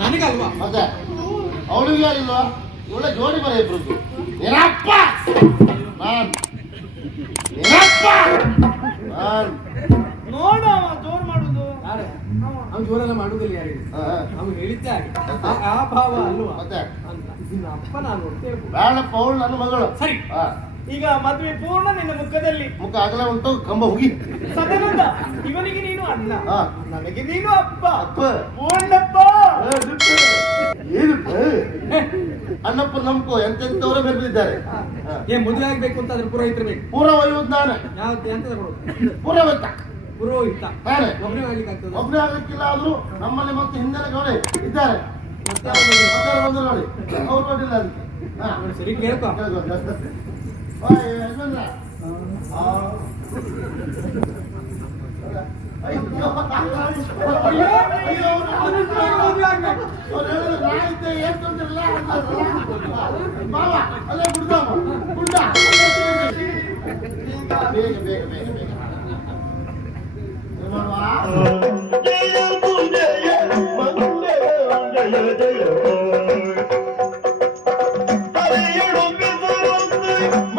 ನನಗಲ್ವಾ? ಮತ್ತೆ ಅವಳಿಗೆ ಯಾರಿಲ್ವಾ? ಒಳ್ಳೆ ಜೋಡಿ ಬರ ಇಬ್ರದ್ದು. ಏನಪ್ಪ ನಾನ್ ನೋಡ ಜೋರ್ ಮಾಡುದು ಅವ್ನು ಜೋರೆಲ್ಲ ಮಾಡುದಿಲ್ಲ ಯಾರಿಗೆ ಅವ್ನು ಹೇಳಿದ್ದೆ ಆ ಭಾವ ಅಲ್ವಾ ಮತ್ತೆ ನಿನ್ನ ಅಪ್ಪ ನಾನು ನೋಡ್ತೇವೆ ಬೇಡಪ್ಪ ಅವಳು ನನ್ನ ಮಗಳು. ಸರಿ, ಈಗ ಮದುವೆ ಪೂರ್ಣ ನಿನ್ನ ಮುಖದಲ್ಲಿ. ಮುಖ ಆಗಲೇ ಉಂಟು, ಕಂಬ ಹೋಗಿ ಸದಾನಂದ, ಇವನಿಗೆ ನೀನು ಅಣ್ಣ, ನನಗೆ ನೀನು ಅಪ್ಪ. ಪೂರ್ಣಪ್ಪ ಏನಪ್ಪ ಅಣ್ಣಪ್ಪ ನಮ್ಕೋ ಎಂತೆಂತವರ ಬೆಳೆದಿದ್ದಾರೆ. ಏನ್ ಮದುವೆ ಆಗ್ಬೇಕು ಅಂತ ಅದ್ರ ಪುರೋಹಿತರು ಬೇಕು. ಪೂರ ಒಯ್ಯುವುದು ನಾನೇ. ಯಾವ್ದು ಎಂತ ಪುರೋಹಿತ ಪುರೋಹಿತ ನಾನೇ. ಒಬ್ಬನೇ ಮಾಡ್ಲಿಕ್ಕೆ ಆಗ್ತದೆ? ಒಬ್ಬನೇ ಆಗ್ಲಿಕ್ಕಿಲ್ಲ ಆದ್ರೂ ನಮ್ಮಲ್ಲಿ ಮತ್ತೆ ಹಿಂದಿನ ಗೌಡೆ ಇದ್ದಾರೆ. ಮತ್ತೆ ಬಂದು ನೋಡಿ ಅವ್ರು ನೋಡಿಲ್ಲ ಅದಕ್ಕೆ. ಸರಿ ಕೇಳ್ಕೊ. ಬೇಗ ಬೇಗ ಬೇಗ ಬೇಗ